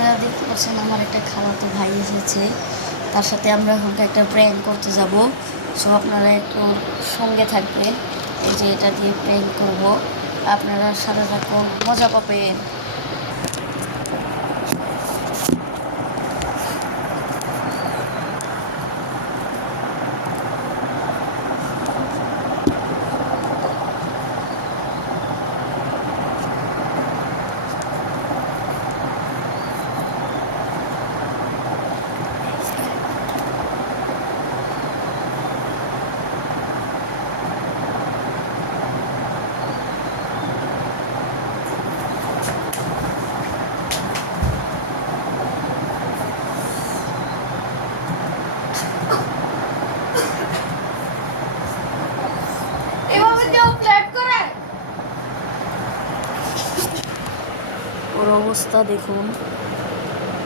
আপনারা দেখতে পাচ্ছেন আমার একটা খালাতো ভাই এসেছে, তার সাথে আমরা এখন একটা প্র্যাঙ্ক করতে যাব। সো আপনারা একটু সঙ্গে থাকবেন, এই যে এটা দিয়ে প্র্যাঙ্ক করব, আপনারা সাথে থাকুন, মজা পাবেন। এভাবে কেউ ফ্ল্যাট করে? ওর অবস্থা দেখুন।